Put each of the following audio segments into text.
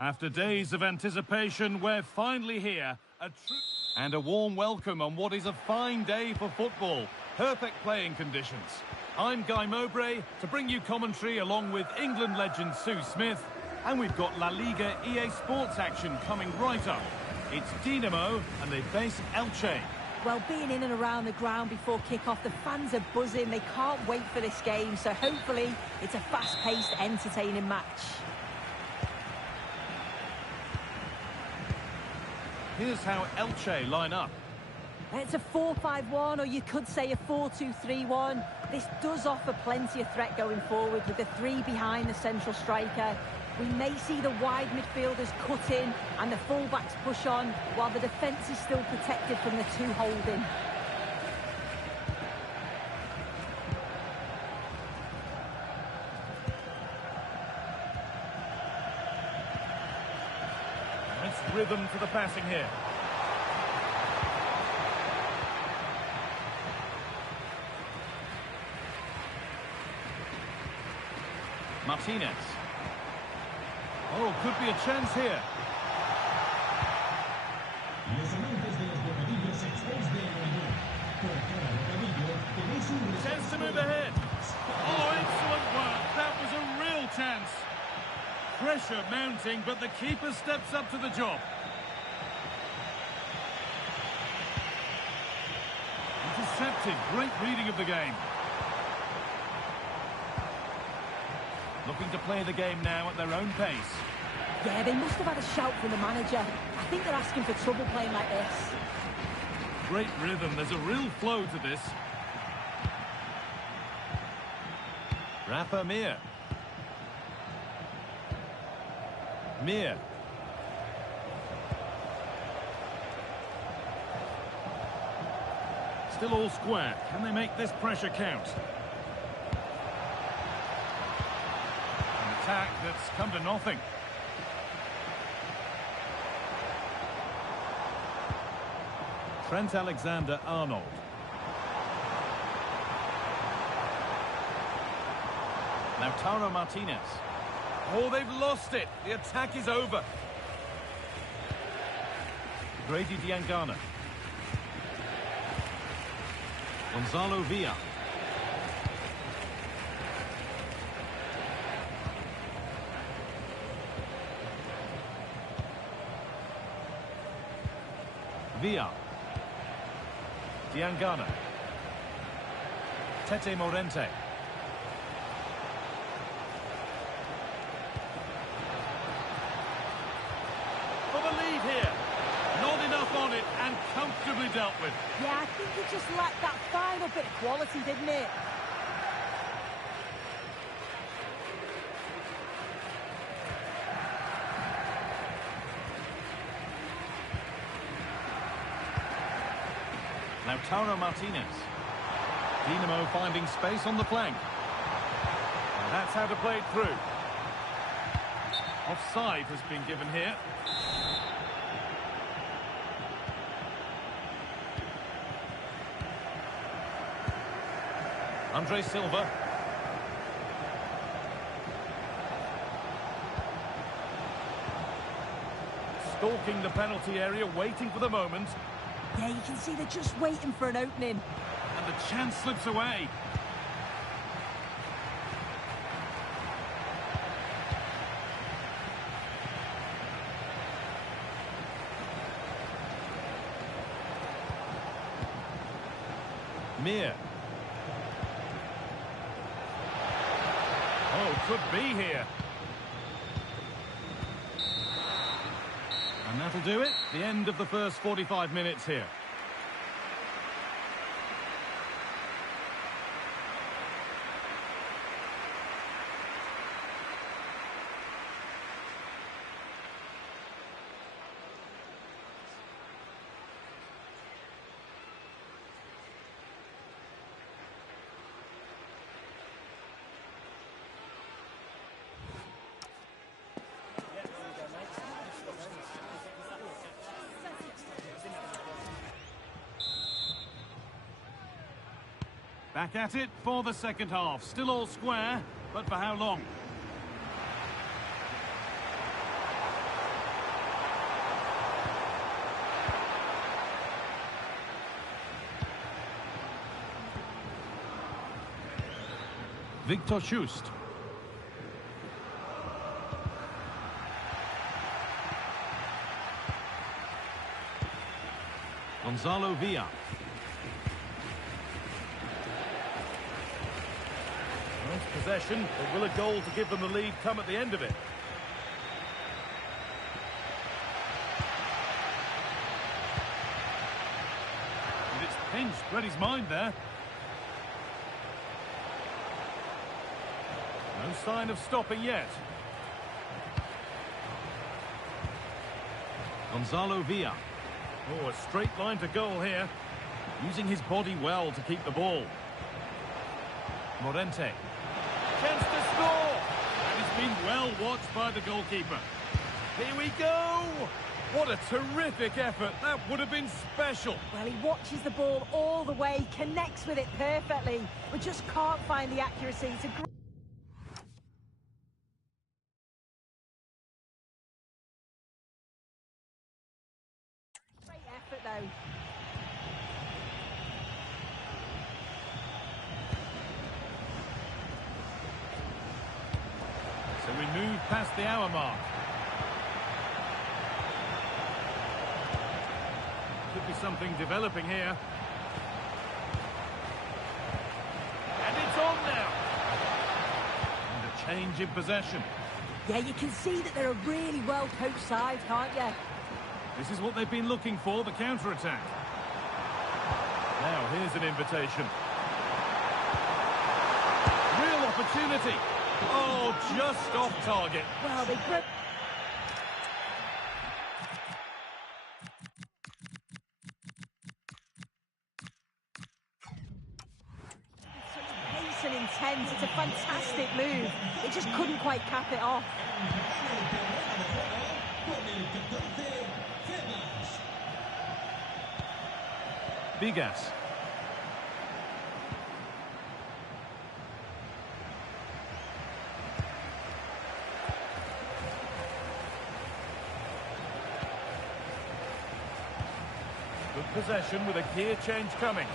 After days of anticipation, we're finally here. And a warm welcome on what is a fine day for football. Perfect playing conditions. I'm Guy Mowbray to bring you commentary along with England legend Sue Smith. And we've got La Liga EA Sports action coming right up. It's Dinamo and they face Elche. Well, being in and around the ground before kick-off, the fans are buzzing. They can't wait for this game. So hopefully it's a fast-paced, entertaining match. Here's how Elche line up. It's a 4-5-1, or you could say a 4-2-3-1. This does offer plenty of threat going forward with the three behind the central striker. We may see the wide midfielders cut in and the fullbacks push on, while the defence is still protected from the two holding. Nice rhythm to the passing here. Martinez. Oh, could be a chance here. Chance to move ahead. Oh, excellent work. That was a real chance. Pressure mounting, but the keeper steps up to the job. Intercepted. Great reading of the game. Looking to play the game now at their own pace. Yeah, they must have had a shout from the manager. I think they're asking for trouble playing like this. Great rhythm. There's a real flow to this. Rafa Mir. Mir. Still all square. Can they make this pressure count? Attack that's come to nothing. Trent Alexander-Arnold. Lautaro Martinez. Oh, they've lost it. The attack is over. Grady Diangana. Gonzalo Villa. Villa. Diangana. Tete Morente. For the lead here. Not enough on it and comfortably dealt with. Yeah, I think it just lacked that final bit of quality, didn't it? Lautaro Martinez. Dinamo finding space on the flank. And that's how to play it through. Offside has been given here. Andre Silva. Stalking the penalty area, waiting for the moment. Yeah, you can see they're just waiting for an opening. And the chance slips away. Mir. Oh, could be here. And that'll do it. The end of the first 45 minutes here. Back at it for the second half. Still all square, but for how long? Victor Schust. Gonzalo Villa. Nice possession, but will a goal to give them the lead come at the end of it? And it's pinched, read his mind there. No sign of stopping yet. Gonzalo Villa. Oh, a straight line to goal here. Using his body well to keep the ball. Morente. Chance to score! And it's been well watched by the goalkeeper. Here we go! What a terrific effort. That would have been special. Well, he watches the ball all the way, connects with it perfectly. We just can't find the accuracy. It's a great effort, though. So we move past the hour mark. Could be something developing here. And it's on now. And a change in possession. Yeah, you can see that they're a really well-coached side, can't you? This is what they've been looking for, the counter-attack. Now, here's an invitation. Real opportunity. Oh, just off target. Well, they broke... Such pace and intent. It's a fantastic move. They just couldn't quite cap it off. Bigas. Good possession with a gear change coming.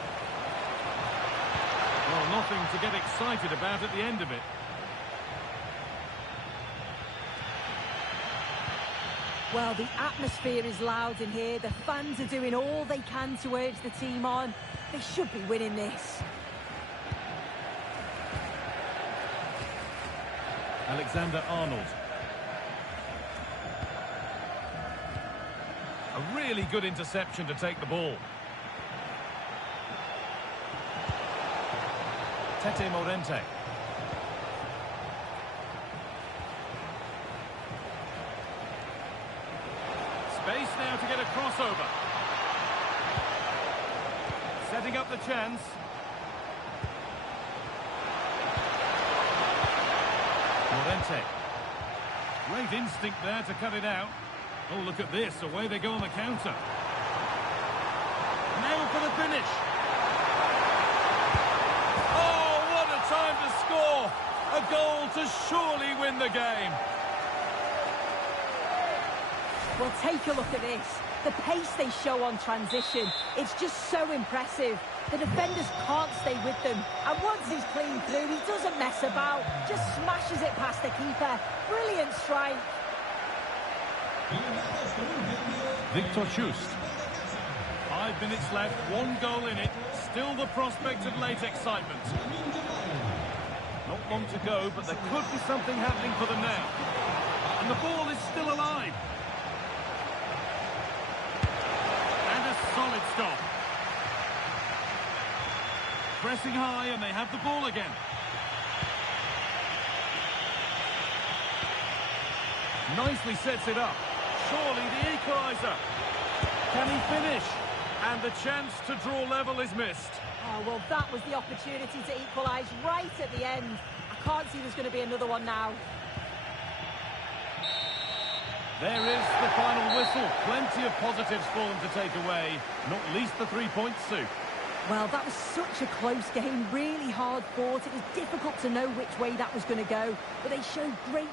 Well, nothing to get excited about at the end of it. Well, the atmosphere is loud in here. The fans are doing all they can to urge the team on. They should be winning this. Alexander-Arnold. A really good interception to take the ball. Tete Morente. Space now to get a crossover. Setting up the chance. Morente. Great instinct there to cut it out. Oh, look at this. Away they go on the counter. Now for the finish. Oh, what a time to score. A goal to surely win the game. Well, take a look at this. The pace they show on transition, it's just so impressive. The defenders can't stay with them. And once he's clean through, he doesn't mess about. Just smashes it past the keeper. Brilliant strike. Victor Schust. 5 minutes left, 1 goal in it. Still the prospect of late excitement. Not long to go, but there could be something happening for them now. And the ball is still alive. And a solid stop. Pressing high, and they have the ball again. Nicely sets it up. Surely the equaliser. Can he finish? And the chance to draw level is missed. Oh, well, that was the opportunity to equalise right at the end. I can't see there's going to be another one now. There is the final whistle. Plenty of positives for them to take away, not least the 3 points, Sue. Well, that was such a close game, really hard fought. It was difficult to know which way that was going to go, but they showed great...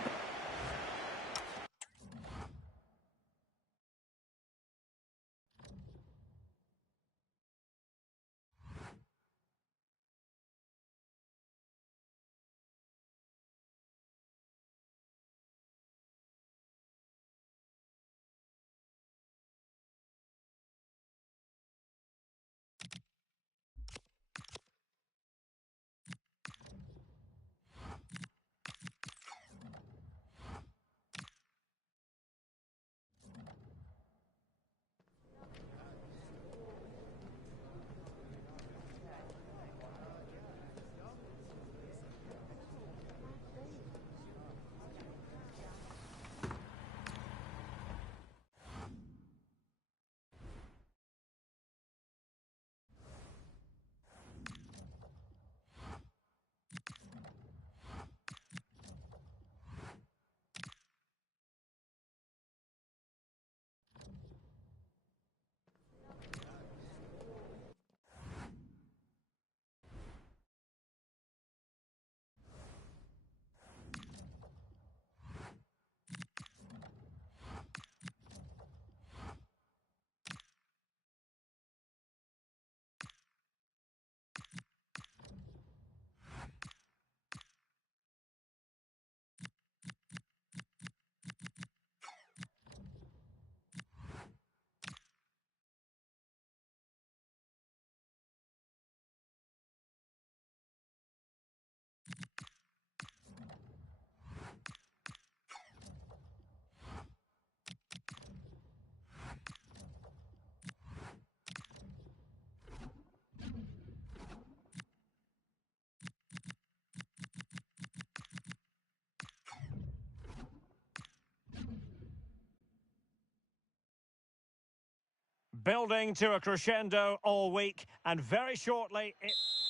building to a crescendo all week, and very shortly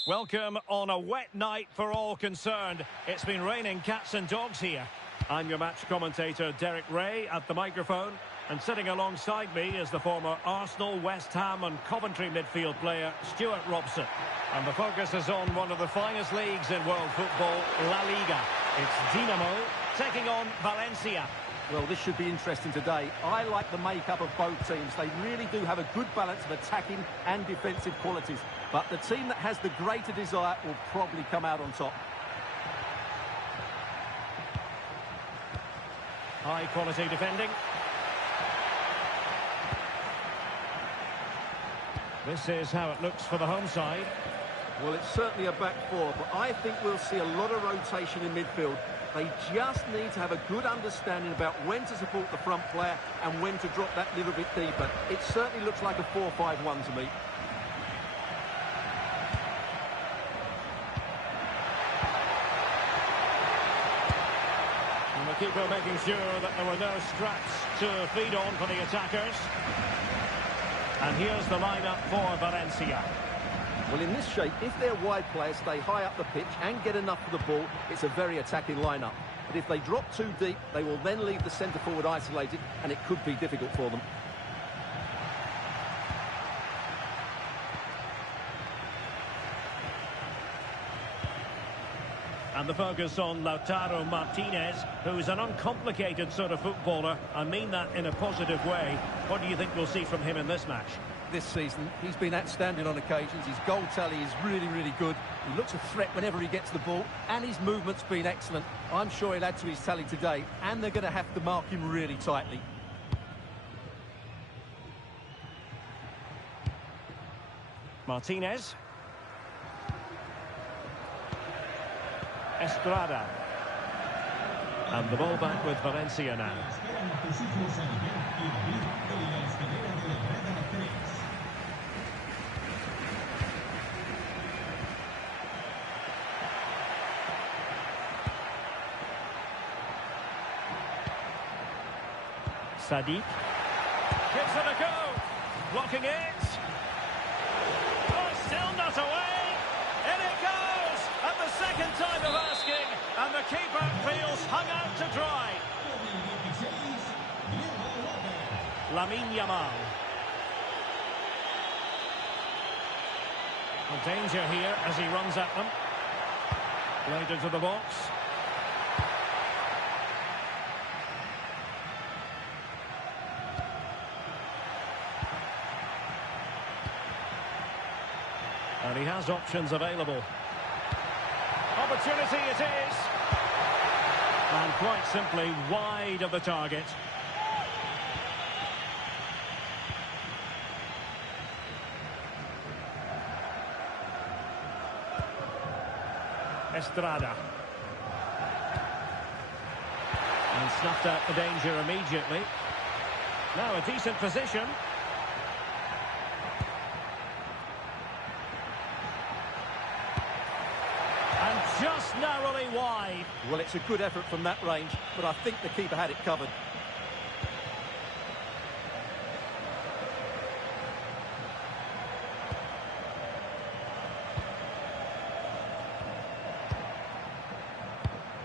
Welcome on a wet night for all concerned. It's been raining cats and dogs here. I'm your match commentator Derek Ray at the microphone, and sitting alongside me is the former Arsenal, West Ham and Coventry midfield player Stuart Robson. And the focus is on one of the finest leagues in world football, La Liga. It's Dinamo taking on Valencia. Well, this should be interesting today. I like the makeup of both teams. They really do have a good balance of attacking and defensive qualities. But the team that has the greater desire will probably come out on top. High quality defending. This is how it looks for the home side. Well, it's certainly a back four, but I think we'll see a lot of rotation in midfield. They just need to have a good understanding about when to support the front player and when to drop that little bit deeper. It certainly looks like a 4-5-1 to me. And the keeper making sure that there were no straps to feed on for the attackers. And here's the lineup for Valencia. Well, in this shape, if their wide players stay high up the pitch and get enough for the ball, it's a very attacking lineup. But if they drop too deep, they will then leave the centre-forward isolated, and it could be difficult for them. And the focus on Lautaro Martinez, who's an uncomplicated sort of footballer. I mean that in a positive way. What do you think we'll see from him in this match? This season, he's been outstanding on occasions. His goal tally is really, really good. He looks a threat whenever he gets the ball, and his movement's been excellent. I'm sure he'll add to his tally today, and they're going to have to mark him really tightly. Martinez. Estrada. And the ball back with Valencia now. Sadiq gives it a go, blocking it. Oh, still not away. In it goes at the second time of asking, and the keeper feels hung out to dry. Lamine Yamal. A danger here as he runs at them. Played into the box. And he has options available. Opportunity it is. And quite simply wide of the target. Estrada. And snuffed out the danger immediately. Now a decent position. Just narrowly wide. Well, it's a good effort from that range, but I think the keeper had it covered.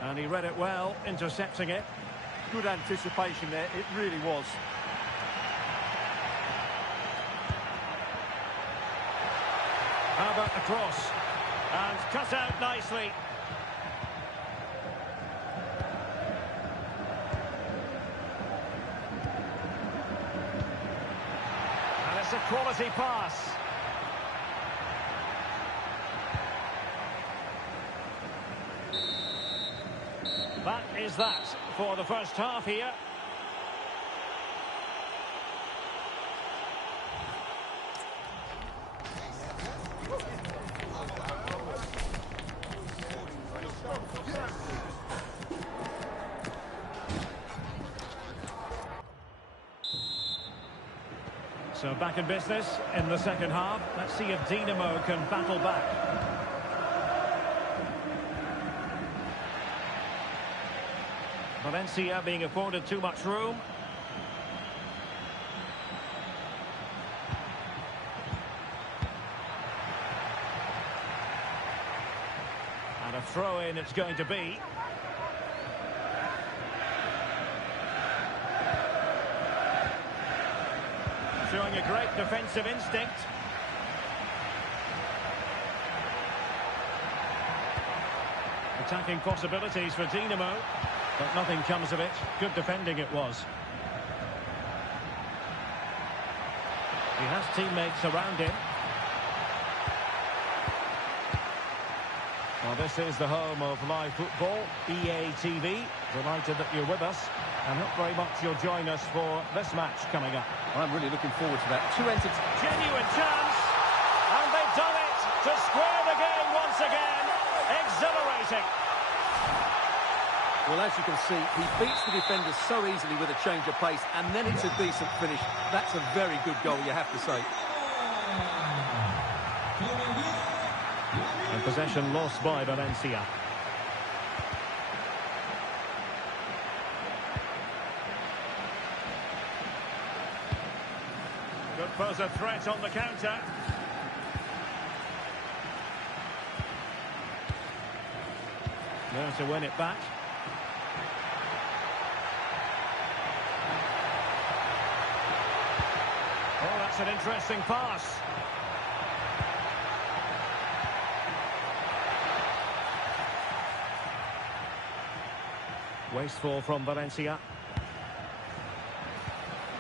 And he read it well, intercepting it. Good anticipation there, it really was. How about the cross? And cut out nicely. And it's a quality pass. That is that for the first half here. So back in business in the second half. Let's see if Dinamo can battle back. Valencia being afforded too much room. throw-in it's going to be. Showing a great defensive instinct. Attacking possibilities for Dinamo, but nothing comes of it. Good defending it was. He has teammates around him. Well, this is the home of live football, EA TV. Delighted that you're with us, and hope very much you'll join us for this match coming up. I'm really looking forward to that. Genuine chance, and they've done it to square the game once again. Exhilarating. Well, as you can see, he beats the defenders so easily with a change of pace, and then it's a decent finish. That's a very good goal, you have to say. And possession lost by Valencia. Good pose a threat on the counter. There to win it back. Oh, that's an interesting pass. Wasteful from Valencia.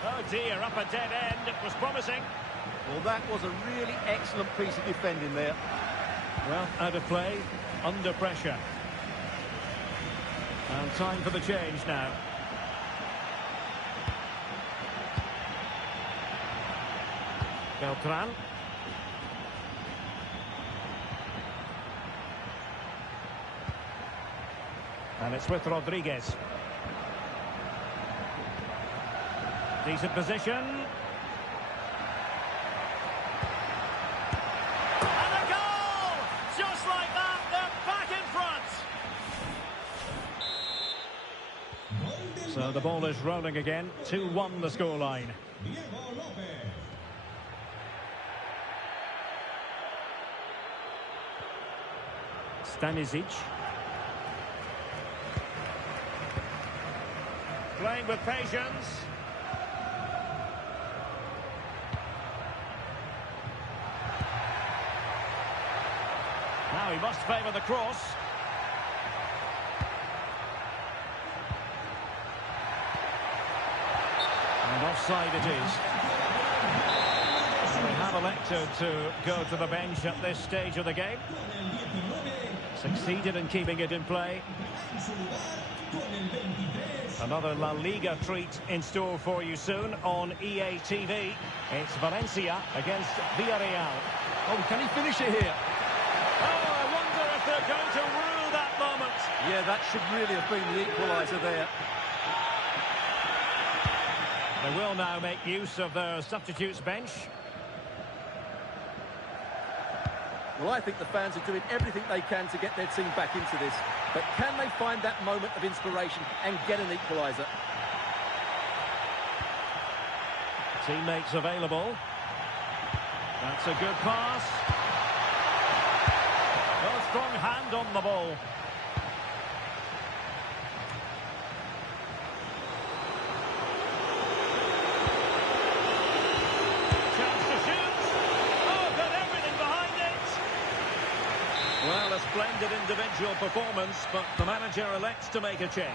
Oh dear, up a dead end. It was promising. Well, that was a really excellent piece of defending there. Well, out of play, under pressure. And time for the change now. Beltran. And it's with Rodriguez. Decent position. And a goal! Just like that, they're back in front. So the ball is rolling again. 2-1 the scoreline. Stanisic. Playing with patience. Now he must favour the cross. And offside it is. They have elected to go to the bench at this stage of the game. Succeeded in keeping it in play. Another La Liga treat in store for you soon on EA TV. It's Valencia against Villarreal. Oh, can he finish it here? Oh, I wonder if they're going to rule that moment. Yeah, that should really have been the equaliser there. They will now make use of their substitutes bench. Well, I think the fans are doing everything they can to get their team back into this. But can they find that moment of inspiration and get an equaliser? Teammates available. That's a good pass. A strong hand on the ball. Well, a splendid individual performance, but the manager elects to make a change.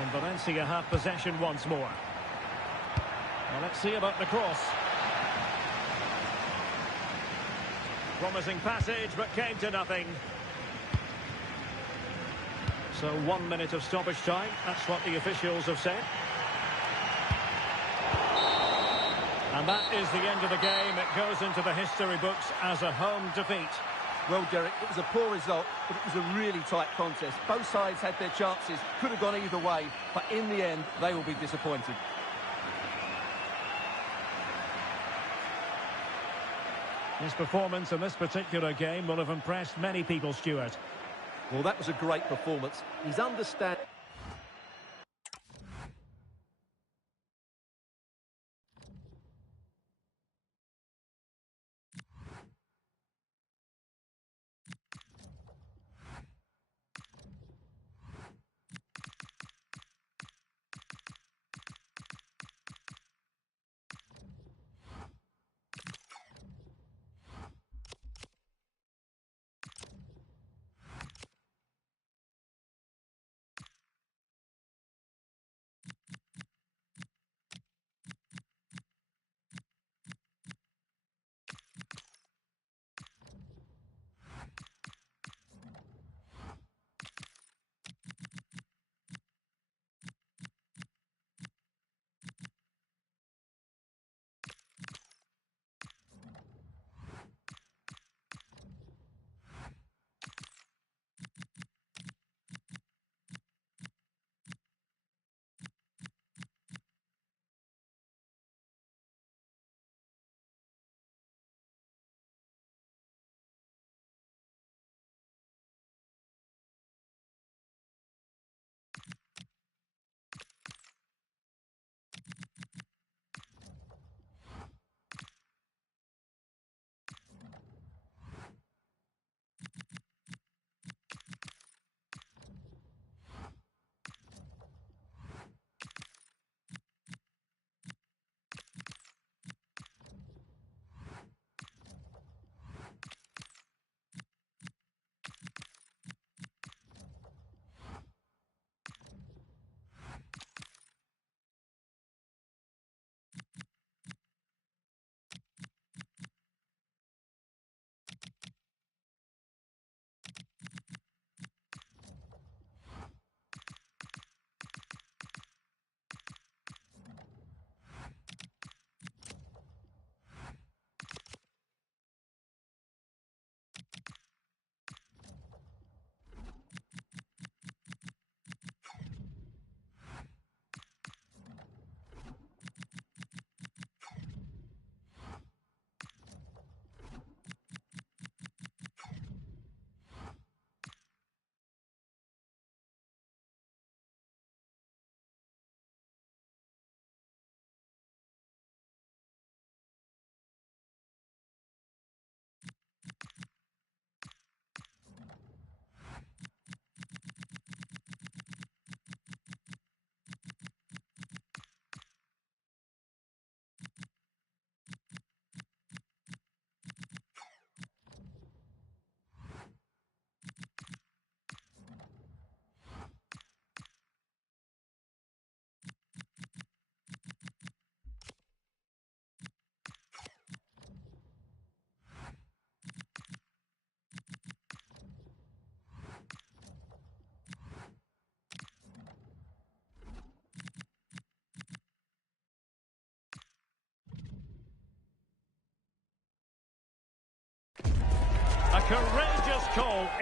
And Valencia have possession once more. Well, let's see about the cross. Promising passage, but came to nothing. So 1 minute of stoppage time. That's what the officials have said. And that is the end of the game. It goes into the history books as a home defeat. Well, Derek, it was a poor result, but it was a really tight contest. Both sides had their chances, could have gone either way, but in the end, they will be disappointed. His performance in this particular game will have impressed many people, Stuart. Well, that was a great performance. He's understanding.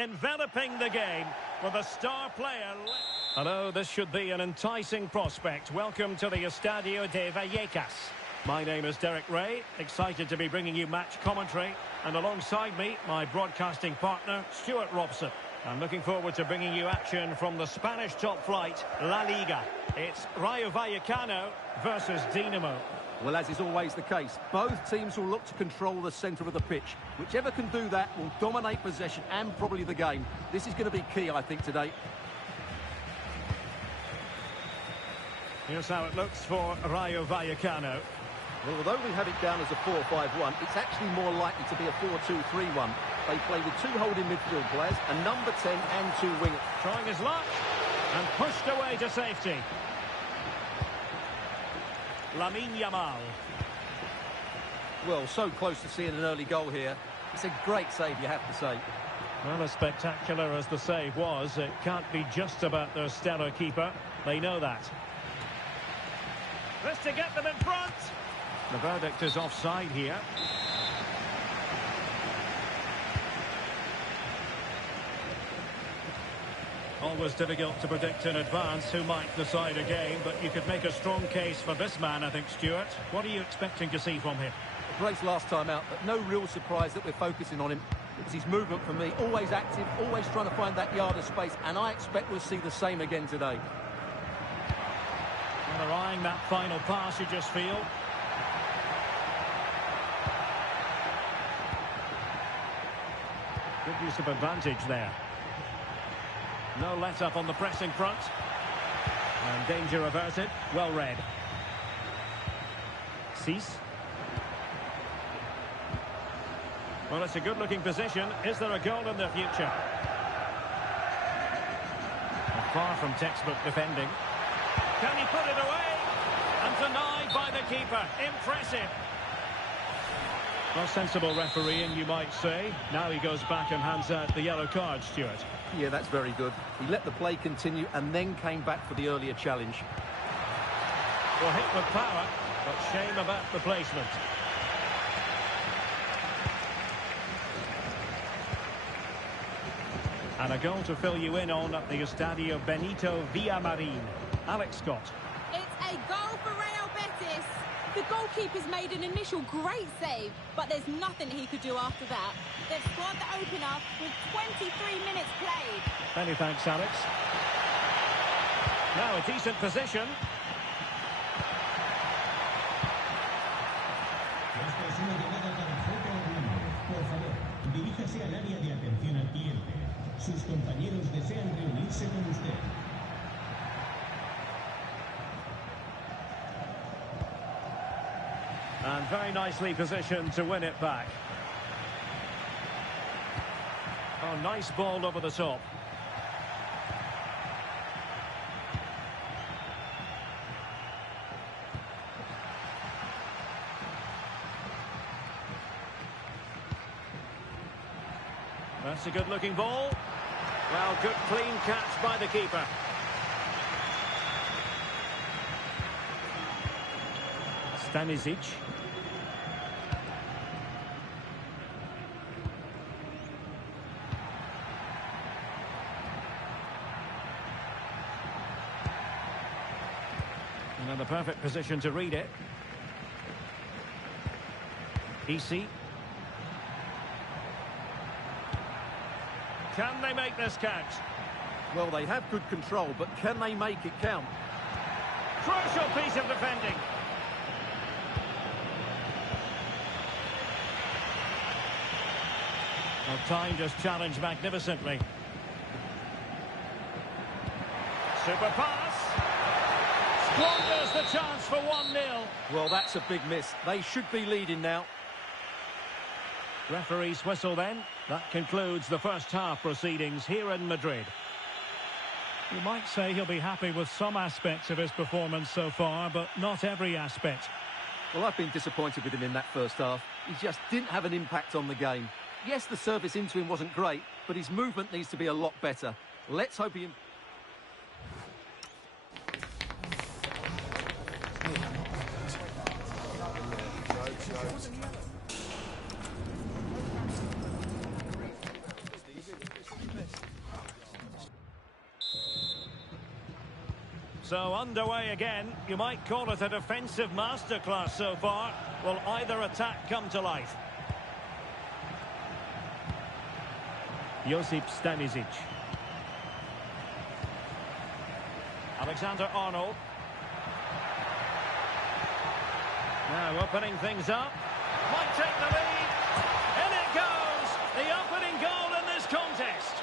enveloping the game with a star player. Hello, this should be an enticing prospect. Welcome to the Estadio de Vallecas. My name is Derek Ray, excited to be bringing you match commentary. And alongside me, my broadcasting partner, Stuart Robson. I'm looking forward to bringing you action from the Spanish top flight, La Liga. It's Rayo Vallecano versus Dinamo. Well, as is always the case, both teams will look to control the centre of the pitch. Whichever can do that will dominate possession and probably the game. This is going to be key, I think, today. Here's how it looks for Rayo Vallecano. Well, although we have it down as a 4-5-1, it's actually more likely to be a 4-2-3-1. They play with two holding midfield players, a number 10 and two wingers. Trying his luck and pushed away to safety. Lamine Yamal. Well, so close to seeing an early goal here. It's a great save, you have to say. Well, as spectacular as the save was, it can't be just about their stellar keeper. They know that. This to get them in front. The verdict is offside here. Always difficult to predict in advance who might decide a game, but you could make a strong case for this man, I think, Stuart. What are you expecting to see from him? Brace last time out, but no real surprise that we're focusing on him. It was his movement for me, always active, always trying to find that yard of space, and I expect we'll see the same again today. Well, they're eyeing that final pass, you just feel. Good use of advantage there. No let-up on the pressing front. And danger averted. Well read. Cease. Well, it's a good-looking position. Is there a goal in the future? Far from textbook defending. Can he put it away? And denied by the keeper. Impressive. Well, sensible refereeing, you might say. Now he goes back and hands out the yellow card, Stuart. Yeah, that's very good. He let the play continue and then came back for the earlier challenge. Well, hit with power, but shame about the placement. And a goal to fill you in on at the Estadio Benito Villamarin. Alex Scott. It's a goal for Real Betis. The goalkeeper's made an initial great save, but there's nothing he could do after that. They've scored the opener with 23 minutes played. Many thanks, Alex. Now a decent position. Esta es una llamada para foto alguno. Por favor, diríjase al área de atención al cliente. Sus compañeros desean reunirse con usted. And very nicely positioned to win it back. Oh, nice ball over the top. That's a good-looking ball. Well, good clean catch by the keeper. Stanisic. And the perfect position to read it. Easy. Can they make this count? Well, they have good control, but can they make it count? Crucial piece of defending. Well, time just challenged magnificently. Super pass. Squanders the chance for 1-0. Well, that's a big miss. They should be leading now. Referee's whistle then. That concludes the first half proceedings here in Madrid. You might say he'll be happy with some aspects of his performance so far, but not every aspect. Well, I've been disappointed with him in that first half. He just didn't have an impact on the game. Yes, the service into him wasn't great, but his movement needs to be a lot better. Let's hope he... So underway again. You might call it a defensive masterclass so far. Will either attack come to life? Josip Stanisic. Alexander-Arnold. Now opening things up. Might take the lead. In it goes! The opening goal in this contest.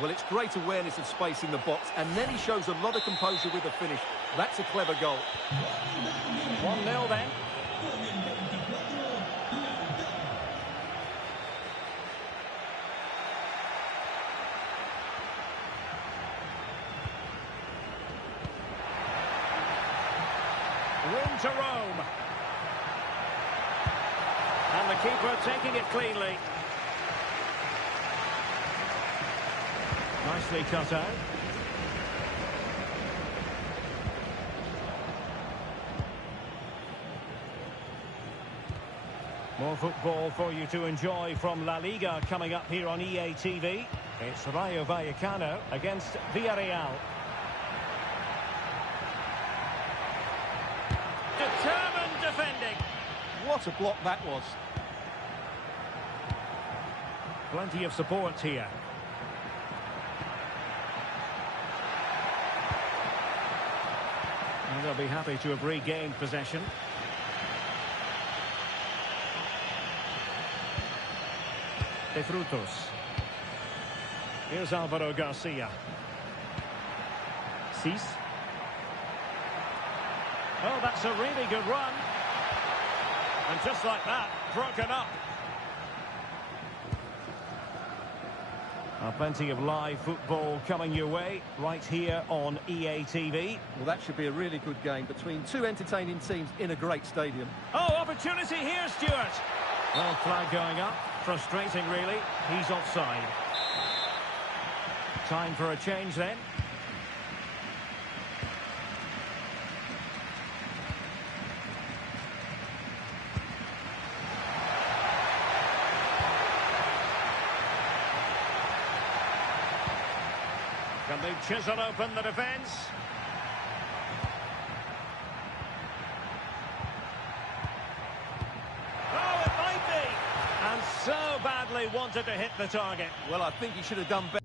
Well, it's great awareness of space in the box, and then he shows a lot of composure with the finish. That's a clever goal. 1-0 then. Room to roam. And the keeper taking it cleanly. Nicely cut out. More football for you to enjoy from La Liga coming up here on EA TV. It's Rayo Vallecano against Villarreal. Determined defending. What a block that was. Plenty of support here. And they'll be happy to have regained possession. De Frutos. Here's Alvaro Garcia. Cis. Oh, that's a really good run. And just like that, broken up. Plenty of live football coming your way right here on EA TV. Well, that should be a really good game between two entertaining teams in a great stadium. Oh, opportunity here, Stuart. Well, flag going up. Frustrating, really. He's offside. Time for a change then. Can they chisel open the defence? Oh, it might be! And so badly wanted to hit the target. Well, I think he should have done better.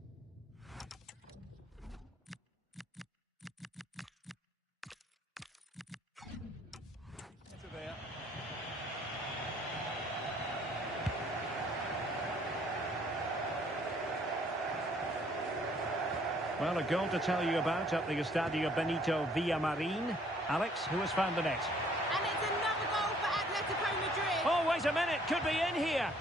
Well, a goal to tell you about at the Estadio Benito Villamarin. Alex, who has found the net? And it's another goal for Atletico Madrid. Oh, wait a minute, could be in here.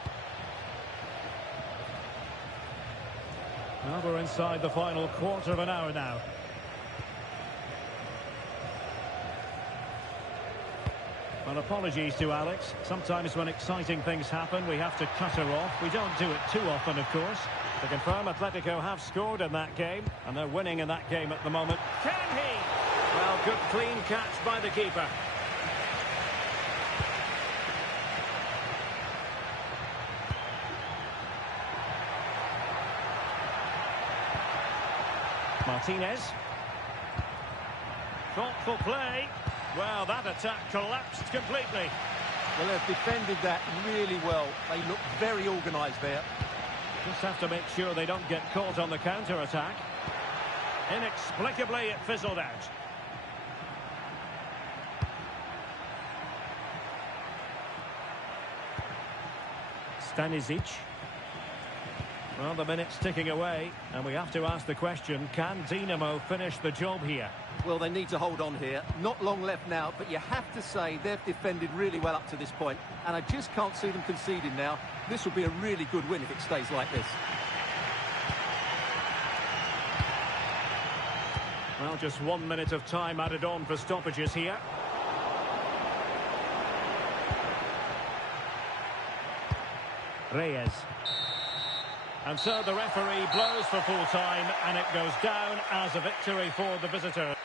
Well, we're inside the final quarter of an hour now. Well, apologies to Alex. Sometimes when exciting things happen, we have to cut her off. We don't do it too often, of course. To confirm, Atletico have scored in that game, and they're winning in that game at the moment. Can he? Well, good clean catch by the keeper. Martinez. Thoughtful play. Well, that attack collapsed completely. Well, they've defended that really well. They look very organised there. Just have to make sure they don't get caught on the counter-attack. Inexplicably, it fizzled out. Stanisic. Well, the minute's ticking away, and we have to ask the question, can Dinamo finish the job here? Well, they need to hold on here. Not long left now, but you have to say they've defended really well up to this point, and I just can't see them conceding now. This will be a really good win if it stays like this. Well, just 1 minute of time added on for stoppages here. Reyes. And so the referee blows for full time, and it goes down as a victory for the visitors.